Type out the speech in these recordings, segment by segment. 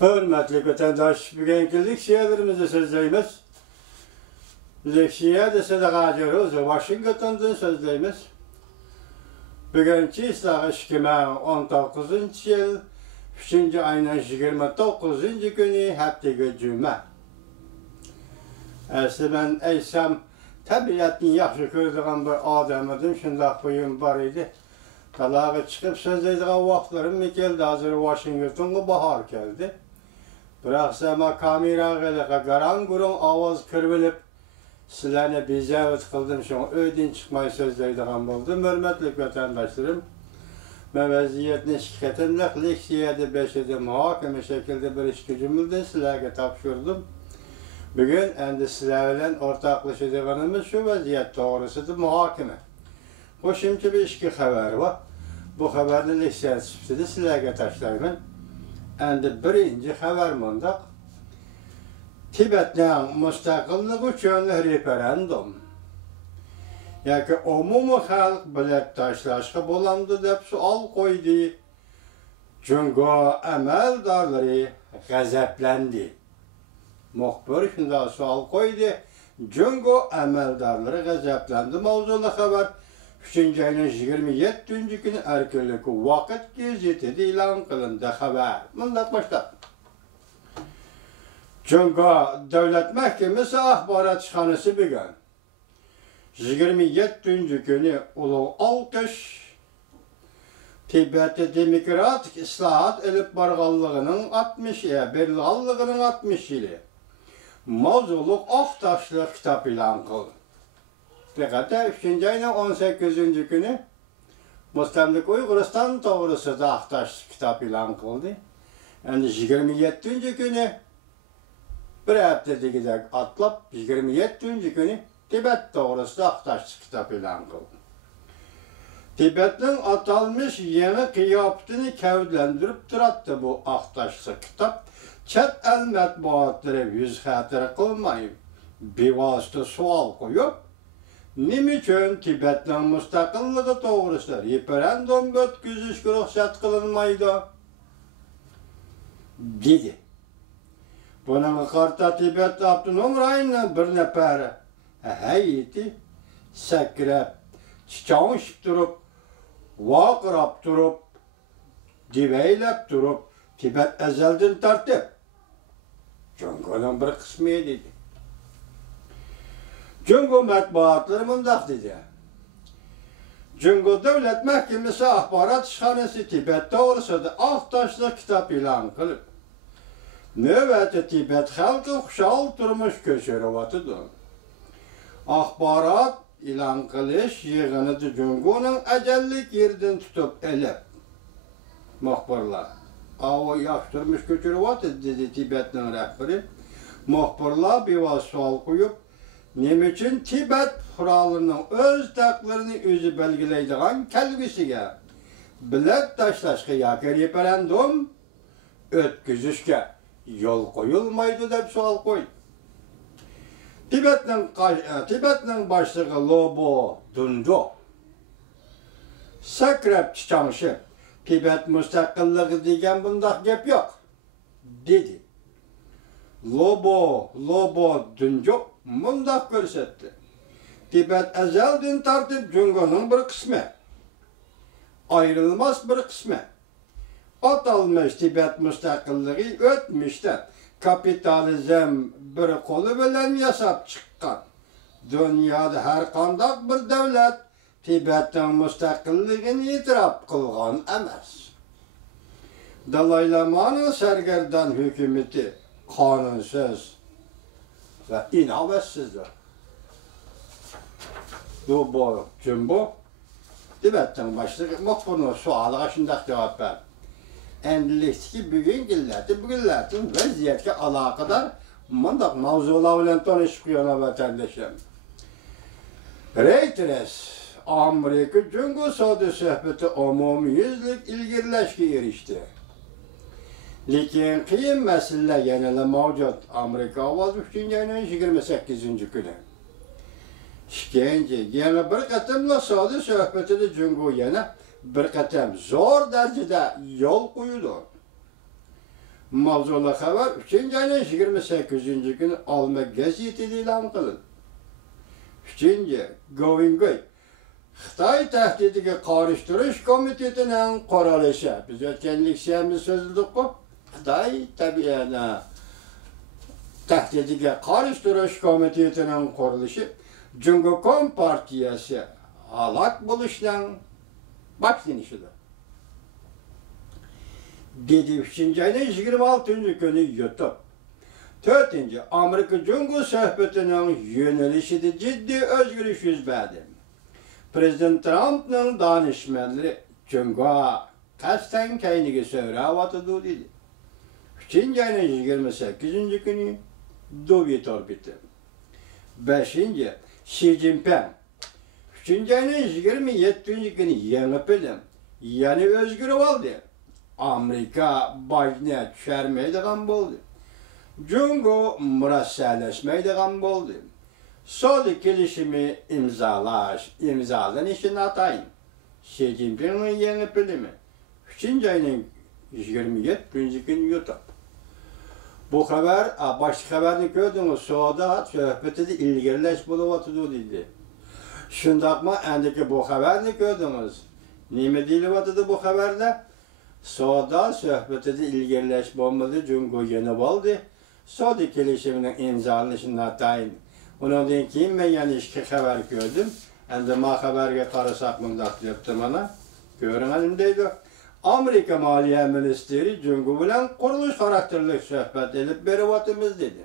Hürmetli vatandaş, bugünkü leksiyalarımızı sözleyimiz. Leksiya dese de gacırız, Washington'dan sözleyimiz. Bugünkü islağı 2019 yıl 3. ayının 29. günü haftaga cuma. Aslında ben eysem tabiatını yaxşı ko'radigan bir adam edim, shundoq buyum bor edi. Talaga chiqib so'zlaydigan vaqtlarim keldi. Hozir Washingtonga bahor keldi. Biroq sama kameraga garang-gurung ovoz kirib, sizlarni bezavut qildim, shu uydan chiqmay so'zlaydigan bo'ldim. Hurmatli vatandoshlarım, men vaziyatni ikki qatimliq leksiyada 5'de muhokama shaklida bir ishki jumladan sizlarga topshirdim. Bugün endi sizlar bilan o'rtoqlashadiganimiz shu vaziyat to'g'risida muhokama. Qo'shimcha bir ishki xabar bor. Bu xabarni leksiya sifatida sizlarga tashlayman. Endi birinchi xabar mundaq. Tibetning mustaqilligi uchun referendum. Yoki umumiy xalq bilan tashlashga bo'lamdi deb savol qo'ydi. Jungo amaldorlari g'azablandi. Muxbir shunday savol qo'ydi. Jungo amaldorlari g'azablandi. Mavzuli xabar 3. ayning 27 kuni erkinlik vaqt gazetida e'lon qilindi xabar. Bunday boshqa. Jungo davlat mahkamasi axborot xonasi bugun 27 kuni ulug' olqish Tibet'te demokratik islohot ilib borganligining 60 yili mavzuliq oqtoshliq kitob e'lon qildi. Diqqatda 3. ayning 18 kuni Mustamlik Uyg'uriston to'g'risida oqtoshliq kitob e'lon qildi. Endi 27 kuni bir haftadagidek atlab 27 kuni Tibet to'g'risida oqtoshliq kitob e'lon qildi. Tibetning atalmış yeni qiyofatini kavdlandirib turadi bu oqtoshliq kitob. Chet el matbuotlari yuz xatir qilmayib, bevosita savol qo'yib, nima uchun Tibetning mustaqilligi to'g'risida referendum o'tkazishga ruxsat qilinmaydi? dedi. Bunga qarta Tibet avtonom rayonining bir nafari hayiti sakrab, chichonishib turib, vaqirab turib, divaylab turib, Tibet ezelden tartib Jungo'nun bir qismi dedi. Jungo matbuotları mundaq dedi. Jungo davlat mahkamasi axborot xonasi Tibet to'g'risida oqtoshliq kitob e'lon qilib, navbatda Tibet xalqi xushal turmush ko'chiryapti. Axborot e'lon qilish yig'inida Jungo'ning ajallik yerdan tutib elib muxbirlar Ava yaxşı turmuş ko'chiryapti dedi Tibetning rahbari. Muxbirlar bevosita savol qo'yib, nima uchun Tibet fuqarolarining o'z taqdirini o'zi belgilaydigan kelgusiga bilat tashlashga yoki referendum o'tkazishga yo'l qo'yilmaydi deb savol qo'ydi. Tibetning boshlig'i Lobo Dunjo sakrab chichonishib, Tibet mustaqilligi degan bundaq gap yo'q, dedi. Lobo Dunjo bundaq ko'rsatdi. Tibet azaldan tartib Jungo'ning bir qismi, ayrılmaz bir qismi. Atalmış Tibet mustaqilligi o'tmishdan kapitalizm bir qo'li bilan yasab chiqqan. Dunyoda har qanday bir davlat Tibetning mustaqilligini e'tirof qilgan emas. Dalay Lama'ning sargardan hukumati qonunsiz va inovatsizdir. Bu Jumbo Tibetning boshlig'i muxbirning savoliga shunday javob berdi. Endilikdagi bugunlarning vaziyatga aloqador bunday mavzular bilan tanishib qo'ygan vatandoshlar. Reuters Amerika Jungo savdo suhbati umumiyuzlik ilgirlashga erishdi. Lekin qiyin masalalar yana mavjud. Amerika ovozi 3. ayning 28 kuni. Ishkenja yana bir qatimli savdo suhbatida Jungo yana bir qatam zo'r darajada yo'l qo'ydi. Mavzulu xabar 3. ayının 28. günü Alma gazetede e'lon qilindi. 3. Govingoy Xitoy tahdidiga qarshi turish komitetining qarorishi. Biz o'tgan leksiyamizda so'zladik-ku. Xitoy tabiiyana tahdidiga qarshi turish komitetining qurilishi Jungo Kompartiyasi halok bo'lishdan başlanışıdır. Dedi 3. ayının 26. günü YouTube. 4. Amerika Jungo söhbetinin yönelişi de ciddi özgürlük yüz verdi. Prezident Trump'ın danışmanları Jungo'ya kasten kendine söylevatıdı dedi. 3. ayının 28. günü Dovit orbiti. 5. Xi Jinping 3. ayının 27. günü yeni film, yeni özgür oldu. Amerika başına düşermeydiğen oldu. Jungo mürasselleşmeydiğen oldu. Soli gelişimi imzalanışın atayın. Xi Jinping'in yeni filmi 3. ayının 27. günü YouTube. Bu haber, başka haberini gördünüz, soğuda söhbeti de ilgilileş buluvatıdı dedi. Şundakma endeki bu haberini gördünüz. Nime dilivatıdı bu haberde? Soğuda söhbeti de ilgilileş bulmadı, Jungo yeni oldu. Soğuda gelişiminin imzalanışına tayin. Ondan кейін ben yani iki haber gördüm. Endi ma haberge karısak mındak yaptım ana. Görün elimdeydi. Amerika Maliye Ministeri Jungo bilen kuruluş karakterlik söhbet edip berivatımız dedi.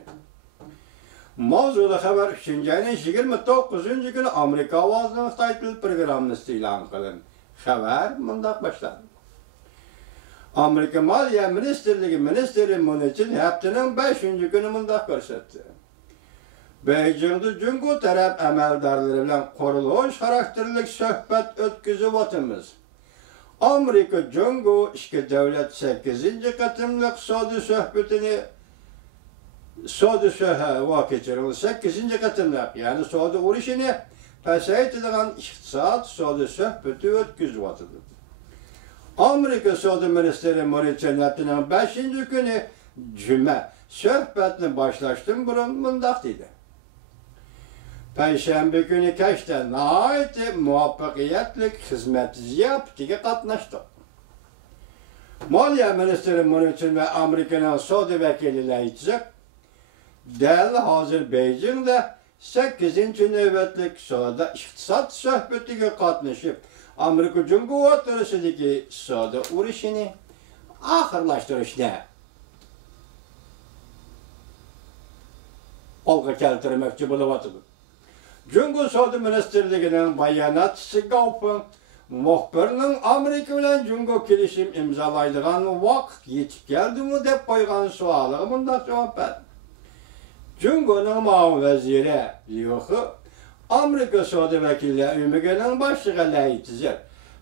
Mavzulu haber 3. ayının 29. günü Amerika Avazının Xitoy Tili programını e'lon qilindi. Haber mındak başladı. Amerika Maliye Ministerligi Ministeri Munich'in haftanın 5. günü mındak ko'rsatdi. Beijing'de Jungo taraf amaldarları bilen kuruluş karakterlik söhbet ötküzüvatımız. Amerika Jungo iki devlet 8. katımlık sodu söhbetini vakitçirildi 8. katımlık yani sodu uruşunu pesayetilen iktisat sodu söhbeti ötküzüvatıdır. Amerika Sodu Ministeri Muriçenetinin 5. günü cüme söhbetini başlaştım burun mındak dedi. Perşembe günü kaçta nihayet muvaffakiyetlik hizmet ziyafetiga katlaştık. Maliye Ministeri Muniçen ve Amerika'nın Sodu vekiliyle aytacak. Değerli hazır Beijing'de 8. nöbetlik soda iktisat söhbetiga katlaşıp Amerika Jungo o'rtasidagi soda urushini oxirlashtirishni qo'lga keltirmoqchi bo'lyapti. Jungo Soda Ministerligining bayonotchisi Gaupin muxbirning Amerika bilan Jungo kelishim imzolaydigan vaqt yetib keldimi deb qo'ygan savoliga bunday javob berdi. Jungoning muavin vaziri Liuxi Amerika Soda Vakillar Uyumining boshlig'iga aytdi.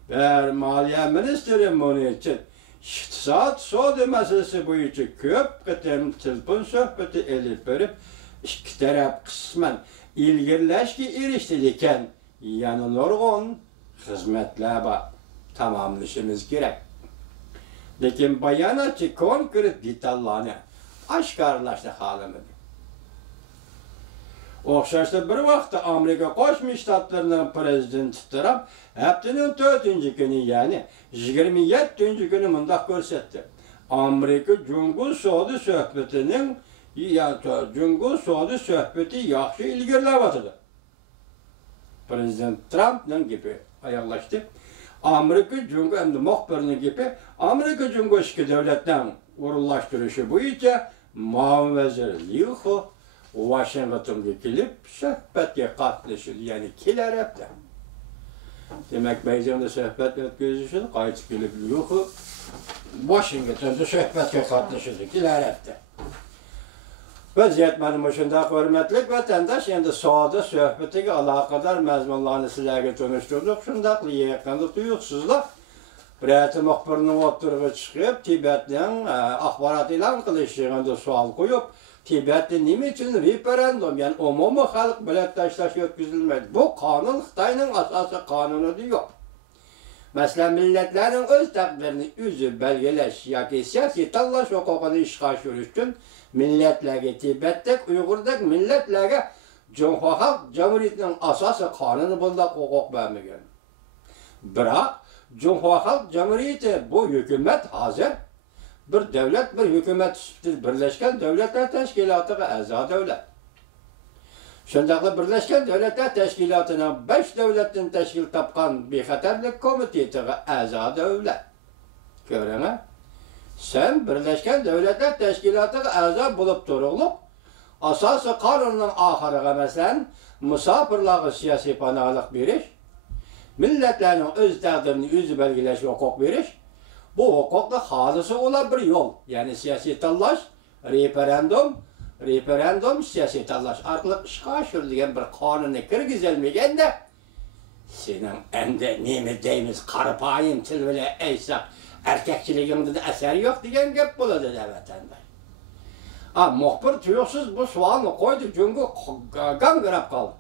Ve Maliye Ministeri Munich'in iktisat soda masalasi bo'yicha ko'p qatam telefon suhbati elib berib, ikki taraf qisman ilgirlashga erishdi ekan, yana nurg'un xizmatlar bor, tamomlashimiz kerak. Lekin bayonotchi konkret detallarni oshkorlashni xohlamadi. O'xshashda bir vaqtda Amerika Qo'shma Shtatlarining prezidenti Trump haftaning 4. günü yani 27. günü mundaq ko'rsatdi. Amerika Jungo Soda söhbetining Jungo Soda söhbeti yaxshi ilgarilayotdi. Prezident Trumpning gapi oyoqlashdi. Amerika Jungo hamda muxbirning gapi Amerika Jungo ikki davlatdan o'rinlashtirishi bo'yicha muavin vazir Liuxi Washingtonga kelib suhbatga qatnashdi, ya'ni kelar hafta. Demak, Beijingda suhbat o'tkazishdi, qaytib kelib Liuxi Washingtonda suhbatga qatnashdi, kelar hafta. Vaziyat mana shunday hurmatli vatandosh, endi soda suhbatiga aloqador mazmunlarni sizlarga tunishtirdik. Shunday yaqinda tuyuqsizlar Brati muxbirning o'tirg'i chiqib, Tibetning axborot e'lon qilishig'ida savol qo'yib, Tibet'te nima uchun referendum, yani umumiy xalq bilan tashlash o'tkazilmaydi. Bu qonun Xitoyning asosiy qonunida yo'q. Mesela milletlerin öz takdirini üzü belgeleş yoki siyasi tanlash hukukunu ishga oshirish uchun milletlerge Tibetdek, Uyg'urdek milletlerge Cumhuriyet Halk Cumhuriyeti'nin asası kanunu bunda hukuk vermiyor. Bırak Cumhuriyet Halk Cumhuriyeti bu hükümet hazır bir devlet, bir hükümet Birleşken Devletler Teşkilatı'na a'zo devlet. Şundaqla Birleşken Devletler Teşkilatı'nın 5 devletin teşkil tapkan Bexatarlik Komiteti'ne a'zo devlet. Görene? Sen Birleşken Devletler Teşkilatı'na a'zo bulup turuqluq, asası kanunun ahırıga meselen musafirlarga siyasi panahlıq beriş, milletlerin öz takdirini özü belgileş hukuk beriş, bu hukukda halısı olan bir yol. Yani siyasi tanlash, referendum siyasi tanlash arqılıq ishga oshirilgan bir qonunni kirgizilmaganda senin endi nemi deymiz qarapayım til bilan aytsaq erkakchiligingda asar yo'q degan gap bo'ladi da vatandosh. Muxbir tuyuqsiz bu savolni qo'ydi, junga gangrab qoldi.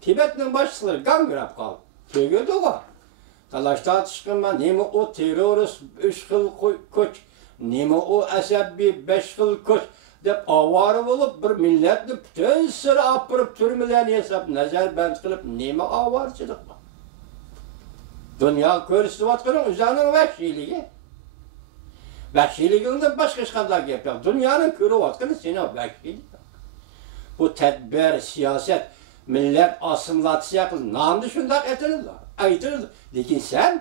Tibetning boshchilari gangrab qoldi. Tegadi o. Talashda chiqma, nima o terrorist 3 xil kuch, nima o asabiy 5 xil kuch deb avara bo'lib bir millatni butun sir olib turmalarni yasab nazar band qilib nima avarchilik bu? Dunyo ko'rsatayotgan o'zining vahshiyligi. Vahshiyligingdan boshqa hech qanday gap yo'q. Dunyoning ko'rayotgani sening vahshiylik. Bu tadbir, siyoset, millet asimilatsiya qilib, nomni shunday aytiladi. Lekin sen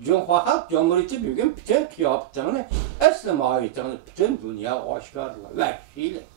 Cumhuriyet Halk Cumhuriyeti bugün bütün kıyafetini, asli mahiyetini bütün dünya aşkarlar. Vahşilik.